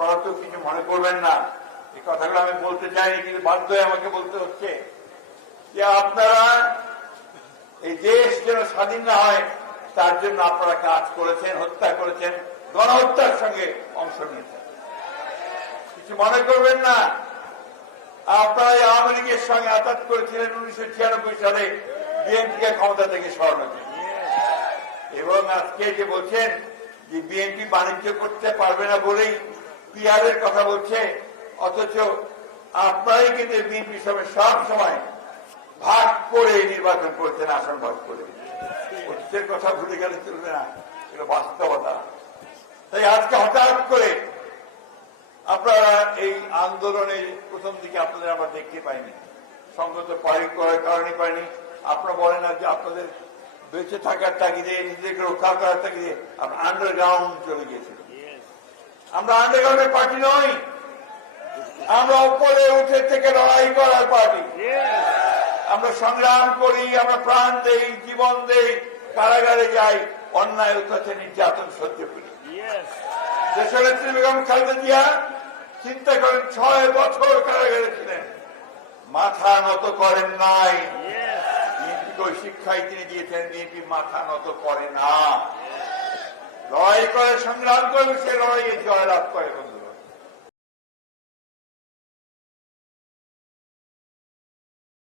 আপনারা তো কিছু মনে করবেন না, এই কথাগুলো আমি বলতে চাইনি, কিন্তু বাধ্য হয়ে আমাকে বলতে হচ্ছে যে আপনারা এই দেশ যেন স্বাধীন না হয় তার জন্য আপনারা কাজ করেছেন, হত্যা করেছেন, গণহত্যার সঙ্গে অংশ নিয়েছেন। কিছু মনে করবেন না, আপনারা আওয়ামী লীগের সঙ্গে আঘাত করেছিলেন 1996 সালে বিএনপিকে ক্ষমতা থেকে সরানোর জন্য। এবং আজকে যে বলছেন যে বিএনপি বাণিজ্য করতে পারবে না বলেই পিআর এর কথা বলছে, অথচ আপনারাই কিন্তু বিএনপির সঙ্গে সব সময় ভাগ করে নির্বাচন করেছেন, আসন ভাগ করে। অতীতের কথা ভুলে গেলে চলবে না, এটা বাস্তবতা। তাই আজকে হঠাৎ করে আপনারা এই আন্দোলনের প্রথম দিকে আপনাদের আমরা দেখতে পাইনি, সংগত করার কারণে পাইনি। আপনারা বলেন না যে আপনাদের বেঁচে থাকার তাগিদে, নিজেদেরকে রক্ষা করার তাগিদে আমরা আন্ডারগ্রাউন্ড চলে গিয়েছিলাম। আমরা আন্ডারগ্রাউন্ডের পার্টি নই, আমরা উপরে উঠে থেকে লড়াই করার পার্টি। আমরা সংগ্রাম করি, আমরা প্রাণ দেই, জীবন দেই, কারাগারে যাই, অন্যায় অত্যাচার নির্যাতন সহ্য করি। দেশনেত্রী বেগম খালেদা জিয়া চিন্তা করেন 6 বছর কারাগারে ছিলেন, মাথা নত করেন নাই। বিএনপিকে ওই শিক্ষাই তিনি দিয়েছেন, বিএনপি মাথা নত করে না, লড়াই করে, সংগ্রাম করে, সে লড়াইয়ে জয়লাভ করে।